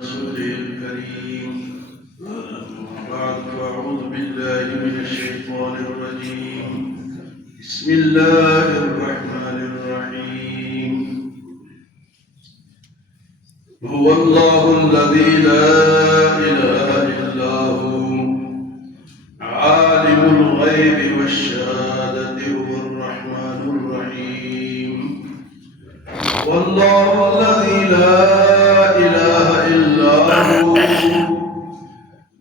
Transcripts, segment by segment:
رسوله الكريم. أما بعد فأعوذ بالله من الشيطان الرجيم. بسم الله الرحمن الرحيم. هو الله الذي لا إله إلا هو عالم الغيب والشهادة هو الرحمن الرحيم. والله الذي لا إله إلا هو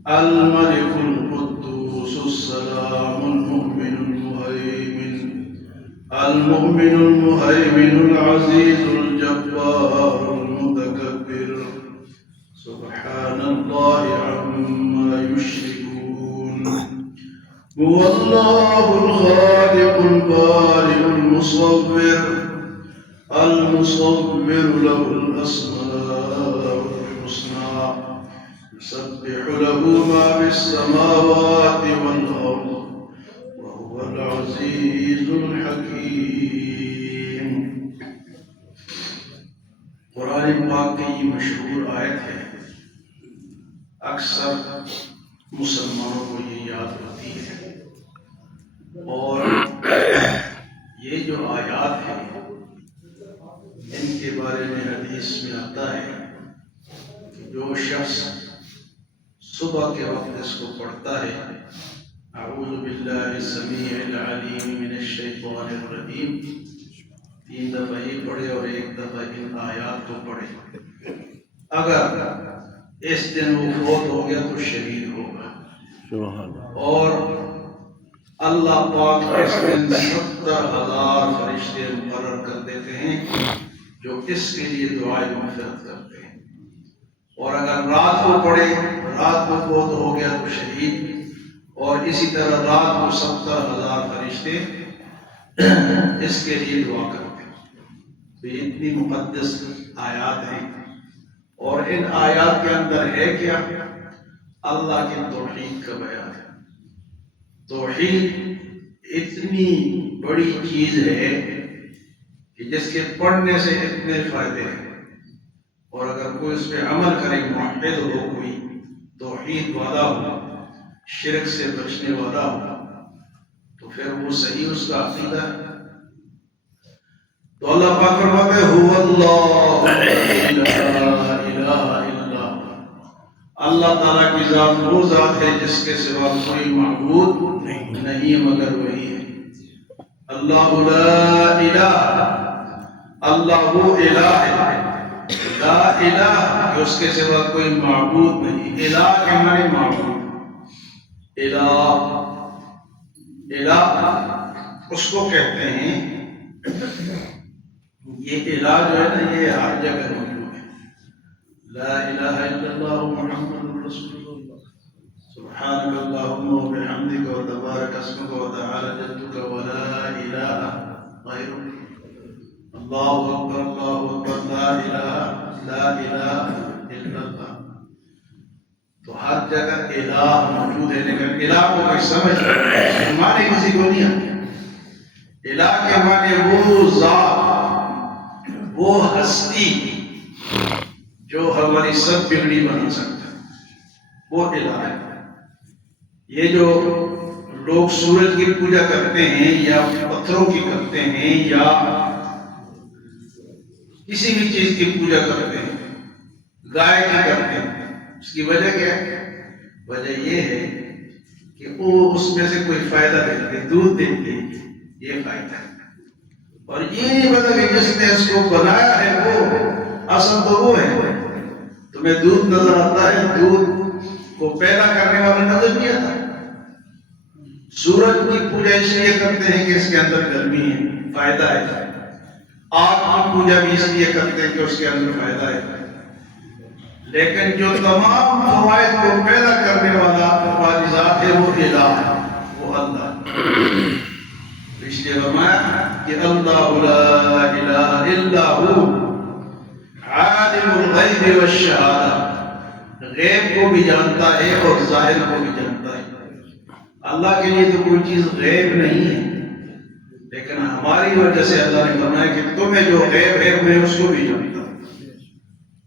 الملك القدوس السلام المؤمن المهيمن العزيز الجبار المتكبر سبحان الله عما يشركون. هو الله الخالق البارئ المصور له الأسماء الحسنى يسبح له ما في السماوات والأرض وهو العزيز الحكيم. قرآن پاک کی یہ مشہور آیت ہے، اکثر مسلمانوں کو یہ یاد ہوتی ہے، اور یہ جو آیات ہیں ان کے بارے میں حدیث میں آتا ہے کہ جو شخص صبح کے وقت اس کو پڑھتا ہے، اعوذ باللہ السمیع العلیم من الشیطان الرجیم، 3 دفعہ ہی پڑھے اور 1 دفعہ ان آیات کو پڑھے، اگر اس دن وہ فوت ہو گیا تو شہید ہوگا، اور اللہ پاک اس دن 70,000 فرشتے مقرر کر دیتے ہیں جو اس کے لیے دعائیں مغفرت کرتے ہیں. اور اگر رات کو پڑھے، رات کو فوت ہو گیا تو شہید، اور اسی طرح رات کو 70,000 فرشتے اس کے لیے دعا کرتے ہیں. تو یہ اتنی مقدس آیات ہیں، اور ان آیات کے اندر ہے کیا؟ اللہ کی توحید کا بیان ہے. توحید اتنی بڑی چیز ہے کہ جس کے پڑھنے سے اتنے فائدے ہیں، اور اگر کوئی اس پہ عمل کرے، موحد ہو، کوئی توحید والا ہو، شرک سے بچنے والا ہو، تو پھر وہ صحیح اس کا عقیدہ ہے. تو اللہ پاک فرماتے ہیں هو اللہ لا الہ الا هو. اللہ تعالیٰ کی ذات وہ ذات ہے جس کے سوا کوئی معبود نہیں مگر وہی ہے. اللہ لا الہ، اللہ وہ الہ ہے، لا الہ کہ اس کے سوا کوئی معبود نہیں. الہ کے معنی معبود، الہ اس کو کہتے ہیں. یہ الہ جو ہے نا، یہ ہر جگہ موجود ہے. لا الہ الا اللہ محمد رسول اللہ، سبحانک اللہم وبحمدک وتبارک اسمک وتعالی جدک ولا الہ غیرک. اللہ اکبر اللہ اکبر، لا الہ الا اللہ. تو ہر جگہ الہ موجود ہے، لیکن الہ کو کوئی سمجھ معنی کسی کو نہیں آتے. الہ کے معنی وہ ذات، وہ ہستی جو ہماری سب بگڑی بنا سکتا ہے، وہ الہ ہے. یہ جو لوگ سورج کی پوجا کرتے ہیں، یا پتھروں کی کرتے ہیں، یا کسی بھی چیز کی پوجا کرتے ہیں، گائے کی کرتے ہیں، اس کی وجہ کیا ہے؟ وجہ یہ ہے کہ وہ اس میں سے کوئی فائدہ دیتے، دودھ دیتے، یہ فائدہ ہے. اور یہ نہیں پتا کہ جس نے اس کو بنایا ہے وہ اصل تو وہ ہے. تمہیں دودھ نظر آتا ہے، دودھ کو پیدا کرنے والا نظر نہیں آتا. سورج کی پوجا اس لیے کرتے ہیں کہ اس کے اندر گرمی ہے، فائدہ ہے. آگ کی پوجا بھی اس لیے کرتے ہیں کہ اس کے اندر فائدہ ہے. لیکن جو تمام فوائد کو پیدا کرنے والا والی ذات ہے، وہ الہ ہے، وہ اللہ. اس لیے فرمایا کہ اللہ لا الہ الا هو عالم الغیب والشہادہ، غیب کو بھی جانتا ہے اور ظاہر کو بھی جانتا ہے. اللہ کے لیے تو کوئی چیز غیب نہیں ہے، لیکن ہماری وجہ سے اللہ نے فرمایا کہ تمہیں جو غیب ہے میں اس کو بھی جانتا ہوں.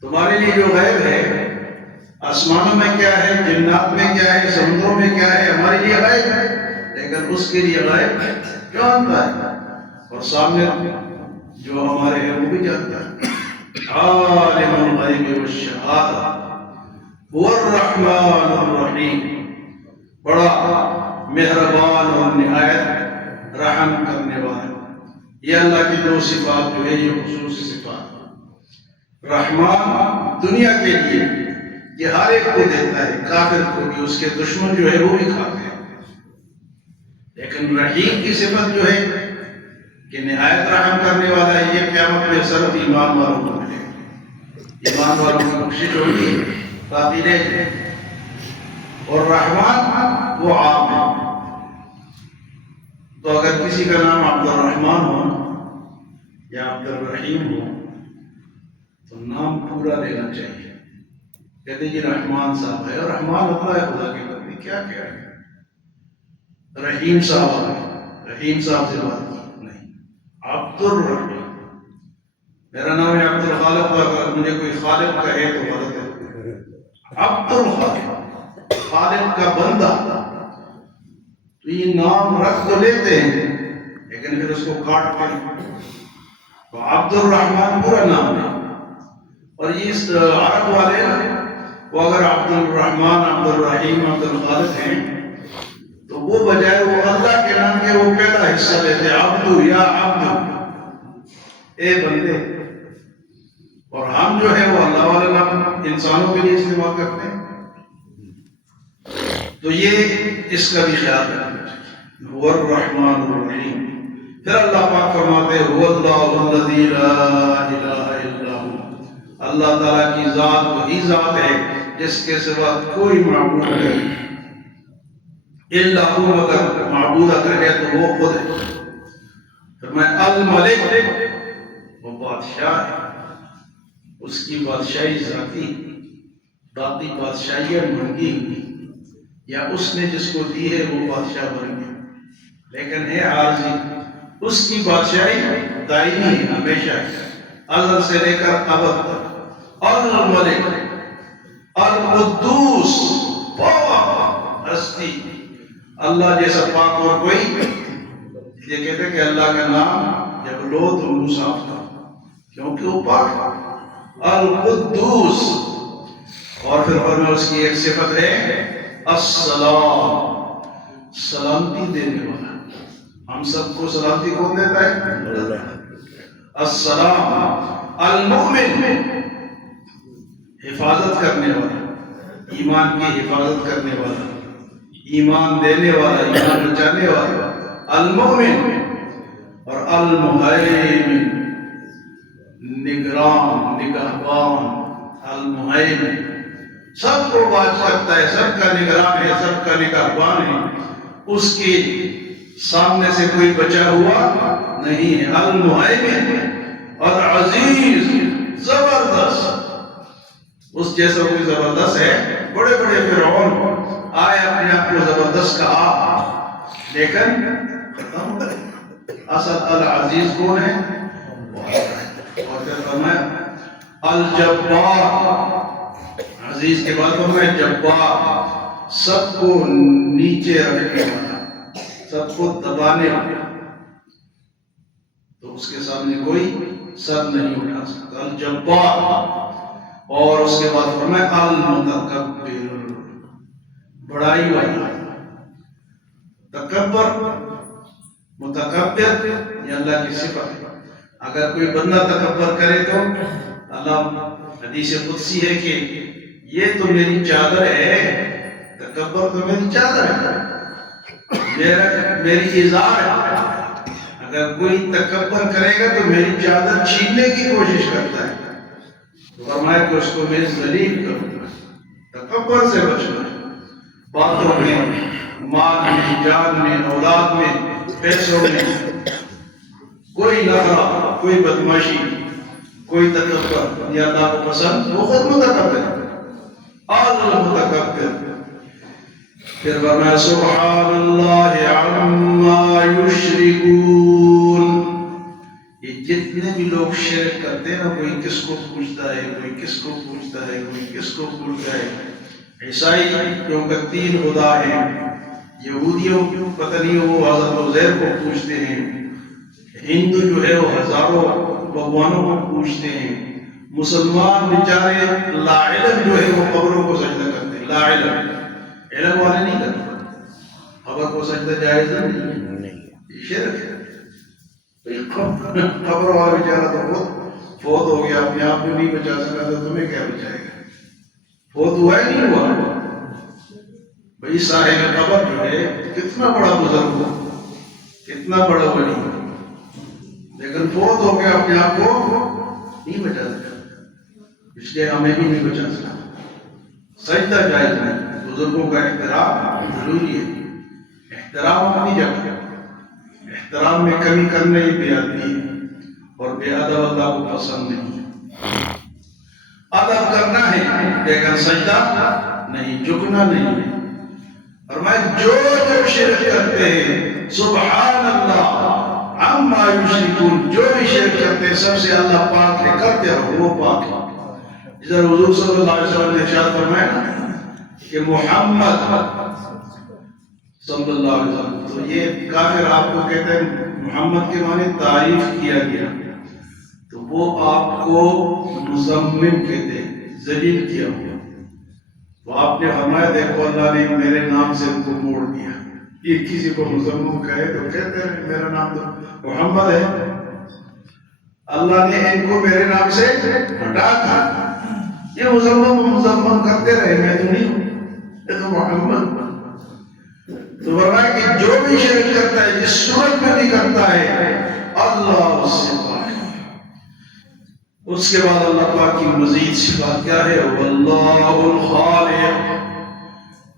تمہارے لیے جو غیب ہے آسمانوں میں کیا ہے، جنات میں کیا ہے، سمندروں میں کیا ہے، ہمارے لیے غائب ہے، لیکن اس کے لیے غائب جانتا ہے، اور سامنے جو ہمارے ہیں وہ بھی جانتا ہے۔ عالم الغیب والشہادہ هو الرحمن الرحیم، بڑا مہربان اور نہایت رحم کرنے والا۔ یہ اللہ کی دو صفات جو ہے، یہ خصوصی صفات۔ رحمان دنیا کے لیے یہ ہر ایک کو دیتا ہے، کافر کو بھی، اس کے دشمن جو ہے وہ بھی کھاتے ہیں، لیکن رحیم کی صفت جو ہے کہ نہایت رحم کرنے والا ہے، یہ قیامت میں صرف ایمان والوں کو ملے گا، ایمان والوں کی بخشش ہوگی، باقی نہیں۔ اور رحمان وہ عام ہے، تو اگر کسی کا نام عبد الرحمن ہو یا عبد الرحیم ہو تو نام پورا لینا چاہیے۔ کہتے جی رحمان صاحب ہے، اور رحمان اللہ ہے، خدا کے نبی کیا کہہ رہے ہیں، رحیم صاحب ہے، رحیم صاحب سے بات کی نہیں، عبد الرحیم۔ میرا نام ہے عبد الخالق، اگر مجھے کوئی خالق کہے تو غلط ہے، عبد الخالق، خالق کا بندہ۔ تو یہ نام رکھ تو لیتے ہیں لیکن پھر اس کو کاٹتے ہیں، تو عبد الرحمن پورا نام ہے۔ اور یہ عرب والے وہ اگر عبد الرحمن، عبد الرحیم، عبد الخالق ہیں تو وہ بجائے وہ اللہ کے نام کے وہ پہلا حصہ لیتے، عبدو یا عبدو، اے بندے۔ اور ہم جو ہے وہ اللہ والا نام انسانوں کے لیے استعمال کرتے ہیں، تو یہ اس کا بھی خیال رکھنا چاہیے۔ هو الرحمن الرحیم۔ پھر اللہ پاک فرماتے ہیں هو اللہ الذی لا الہ الا هو، اللہ تعالیٰ کی ذات وہی ذات ہے جس کے سوا کوئی معبود نہیں، الا هو، مگر معبود اگر ہے تو وہ خود ہے۔ فرمایا الملک، وہ بادشاہ ہے، اس کی بادشاہی ذاتی، باقی بادشاہیاں مانگی ہوئی، یا اس نے جس کو دی ہے وہ بادشاہ بن گیا، لیکن ہے عارضی۔ اس کی بادشاہی دائمی ہے، ہمیشہ ہے، ازل سے لے کر ابد تک۔ الملک القدوس، پاک ہستی، اللہ جیسا پاک اور کوئی۔ یہ کہتے ہیں کہ اللہ کا نام جب لو تو منہ صاف کرو، کیونکہ وہ پاک ہے، القدوس۔ اور پھر اس کی ایک صفت ہے السلام، سلامتی دینے والا۔ ہم سب کو سلامتی کون دیتا ہے؟ السلام۔ المؤمن، حفاظت کرنے والا، ایمان کی حفاظت کرنے والا، ایمان دینے والا، ایمان بچانے والا، المؤمن۔ اور المہیمن، نگران، نگہبان، المہیمن، سب کو واچ کرتا ہے، سب کا نگران ہے، سب کا نگہبان ہے، اس کے سامنے سے کوئی بچا ہوا نہیں ہے۔ المہیمن اور عزیز، زبردست، اس جیسا کوئی زبردست ہے؟ بڑے بڑے فرعون آئے اپنے آپ کو زبردست کہا، لیکن ختم کرے۔ اصل العزیز کون ہے؟ اور پھر فرمایا الجبار، عزیز کے بعد فرمایا جبار، سب کو نیچے رکھنے والا، سب کو دبانے والا، تو اس کے سامنے کوئی سر نہیں اٹھا سکتا، الجبار۔ اور اس کے بعد فرمایا المتکبر، بڑائی والا، تکبر، متکبر، یہ اللہ کی صفت ہے۔ اگر کوئی بندہ تکبر کرے تو اللہ، حدیث قدسی ہے کہ یہ تو میری چادر ہے، تکبر تو میری چادر ہے، میری ازار ہے۔ اگر کوئی تکبر کرے گا تو میری چادر چھیننے کی کوشش کرتا ہے، تو فرمایا کہ اس کو میں ذلیل کروں گا۔ تکبر سے بچنا، باتوں میں، مال میں، جان میں، اولاد میں، پیسوں میں، کوئی نخرہ، کوئی بدماشی، کوئی تکبر، یہ اللہ کو پسند، وہ خود متکبر ہے، المتکبر۔ پھر فرمایا سبحان اللہ عما یشرکون، یہ جتنے بھی لوگ شرک کرتے ہیں نا، کوئی کس کو پوچھتا ہے، کوئی کس کو پوچھتا ہے، کوئی کس کو پوچھتا ہے۔ عیسائی جو کہ 3 خدا ہیں، یہودیوں پتہ نہیں وہ حضرت عزیر کو پوچھتے ہیں، ہندو جو ہے وہ ہزاروں بھگوانوں کو پوچھتے ہیں، مسلمان بیچارے لا علم جو ہے وہ قبروں کو سجدہ کرتے ہیں، لا علم، علم والے نہیں کرتے، قبر کو سجدہ جائز نہیں ہے، یہ شرک ہے۔ قبر والا بیچارہ تو فوت ہو گیا، اپنے آپ کو نہیں بچا سکا تو تمہیں کیا بچائے گا؟ فوت ہوا ہی نہیں ہوا بھائی، صاحب قبر جو ہے کتنا بڑا بزرگ ہو، کتنا بڑا ولی، لیکن فوت ہو گیا، اپنے آپ کو نہیں بچا سکا، اس لیے ہمیں بھی نہیں بچا سکا۔ سجدہ جائز نہیں، بزرگوں کا احترام ضروری ہے، احترام اپنی جگہ، احترام میں کمی کرنے ہی بے ادبی ہے، اور بے ادب اللہ کو پسند نہیں ہے۔ ادب کرنا ہے لیکن سجدہ نہیں، جھکنا نہیں ہے۔ فرمایا جو شرک کرتے ہیں سبحان اللہ عما یشرکون، جو بھی شرک کرتے ہیں سب سے اللہ پاک ہے، کرتے رہو، وہ پاک ہے۔ ادھر حضور صلی اللہ علیہ وسلم نے ارشاد فرمایا نا کہ محمد صلی اللہ علیہ وسلم، تو یہ کافر آپ کو کہتے ہیں محمد کے معنی تعریف کیا گیا، تو وہ آپ کو مذمم کہتے ہیں، ذلیل کیا ہوا، تو آپ نے فرمایا دیکھو اللہ نے میرے نام سے ان کو موڑ دیا۔ یہ کسی کو مذمم کہے تو کہتے ہیں میرا نام تو محمد ہے، اللہ نے ان کو میرے نام سے ہٹا تھا، یہ مذمم کرتے رہے، میں تو نہیں ہوں، یہ تو محمد۔ تو فرمایا کہ جو بھی شرک کرتا ہے جس صورت میں بھی کرتا ہے اللہ اس سے پاک ہے۔ اس کے بعد اللہ پاک کی مزید صفات کیا ہے؟ واللہ الخالق،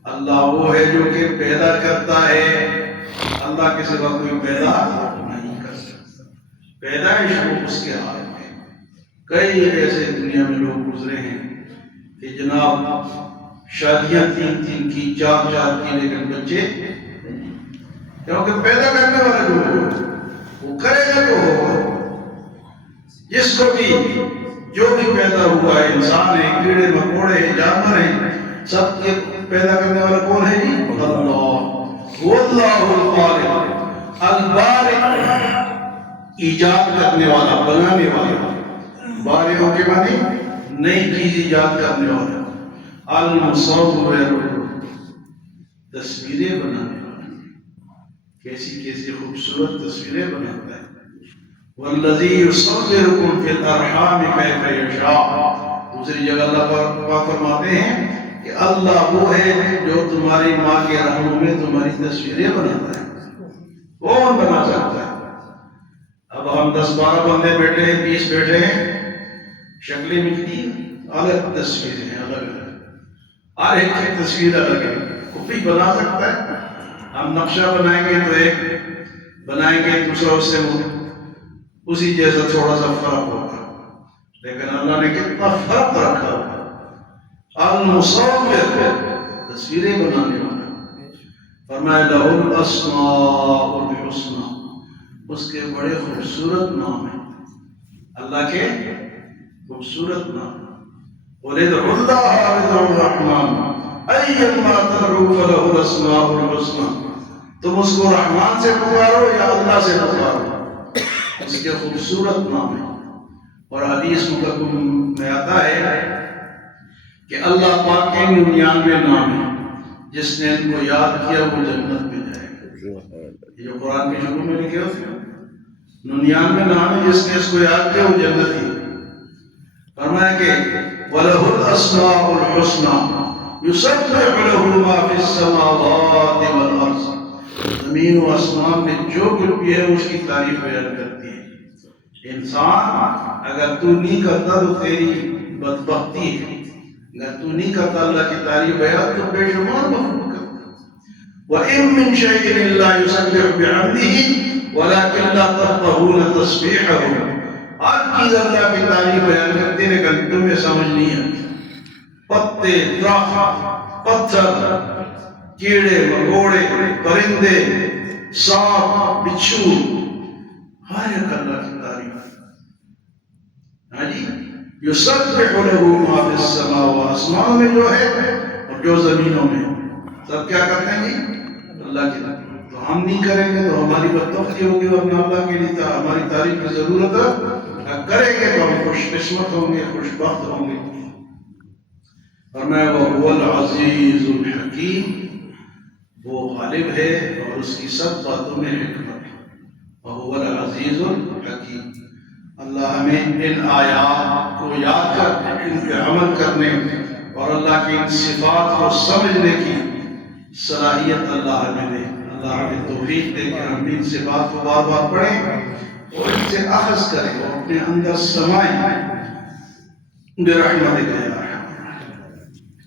اللہ وہ ہے جو کہ پیدا کرتا ہے، اللہ کے سوا کوئی پیدا نہیں کر سکتا، پیدائش وہ اس کے ہاتھ میں۔ کئی ایسے دنیا میں لوگ گزرے ہیں کہ جناب شادیاں 3 کی، 4 کی، لیکن بچے کیونکہ پیدا کرنے والا جو ہے وہ کرے گا تو ہوگا۔ جس کو بھی جو بھی پیدا ہوا ہے، انسان ہے، کیڑے مکوڑے ہیں، جانور ہیں، سب کے پیدا کرنے والا کون ہے؟ اللہ، واللہ الخالق، البارئ، ایجاد کرنے والا، بنانے والا، بارئوں کے معنی نئی چیز ایجاد کرنے والا، المصور، تصویریں بنانے والا، کیسی کیسی خوبصورت تصویریں بناتا ہے۔ والذی یصورکم فی الارحام کیف یشاء، دوسری جگہ اللہ پاک فرماتے ہیں کہ اللہ وہ ہے جو تمہاری ماں کے رحموں میں تمہاری تصویریں بناتا ہے، کون بنا سکتا ہے؟ اب ہم 10-12 بندے بیٹھے ہیں، 20 بیٹھے ہیں، شکلیں ملتی الگ تصویریں ہیں، الگ ہر ایک کی تصویر الگ ہے، کوئی بنا سکتا ہے؟ ہم نقشہ بنائیں گے تو ایک بنائیں گے، دوسرا اس سے اسی جیسا تھوڑا سا فرق ہوگا، لیکن اللہ نے کتنا فرق رکھا ہوگا۔ المصور، تصویریں بنانے والا، فرمایا لہ الاسماء الحسنی، اس کے بڑے خوبصورت نام ہیں، اللہ کے خوبصورت نام۔ قل ادعوا اللہ او ادعوا الرحمن ایما تدعوا فلہ الاسماء الحسنی، تم اس کو رحمان سے پکارو یا اللہ سے پکارو، اس کے خوبصورت نام ہے۔ اور حدیث مقدم میں آتا ہے کہ اللہ پاک کے 99 نام ہیں، جس نے ان کو یاد کیا وہ جنت میں جائے گا۔ یہ قرآن کے شروع میں لکھے ہوتے ہیں 99 نام ہے، جس نے اس کو یاد کیا وہ جنت ہی۔ فرمایا کہ وَلَهُ الْأَسْمَاءُ الْحُسْنَى يُسَبِّحُ لَهُ مَا فِي السَّمَاوَاتِ وَالْأَرْضِ، زمین و آسمان میں جو کچھ بھی ہے اس کی تعریف بیان کرتی ہے۔ انسان اگر تو نہیں کرتا تو تیری بدبختی ہے، اگر تو نہیں کرتا اللہ کی تعریف بیان تو بے شمار مخلوق کرتا۔ وَإِن مِّن شَيْءٍ إِلَّا يُسَبِّحُ بِحَمْدِهِ وَلَكِن لَّا تَفْقَهُونَ تَسْبِيحَهُ، ہر چیز اللہ کی تعریف بیان کرتے لیکن تمہیں سمجھ نہیں آتی۔ پتے، درخت، پتھر، کیڑے مکوڑے، پرندے، سانپ، بچھو، ہر ایک اللہ کی تعریف ہاں جی، یسبح لہ ما فی السماوات، آسمانوں میں جو ہے اور جو زمینوں میں، سب کیا کرتے ہیں جی؟ اللہ کی تعریف۔ تو ہم نہیں کریں گے تو ہماری بدبختی ہوگی، ورنہ اللہ کے لیے ہماری تعریف کی ضرورت ہے، کریں گے تو ہم خوش قسمت ہوں گے، خوش بخت ہوں گے۔ اور میں وہ العزیز الحکیم، وہ غالب ہے اور اس کی سب باتوں میں حکمت ہے۔ وہو العزیز الحکیم۔ اللہ ہمیں ان آیات کو یاد کر ان پہ عمل کرنے اور اللہ کی ان صفات کو سمجھنے کی صلاحیت اللہ ہمیں دے۔ اللہ ہمیں توفیق دے کہ ہم ان صفات کو بار بار پڑھیں اور ان سے اخذ کریں اور اپنے اندر سمائیں برحمتک یا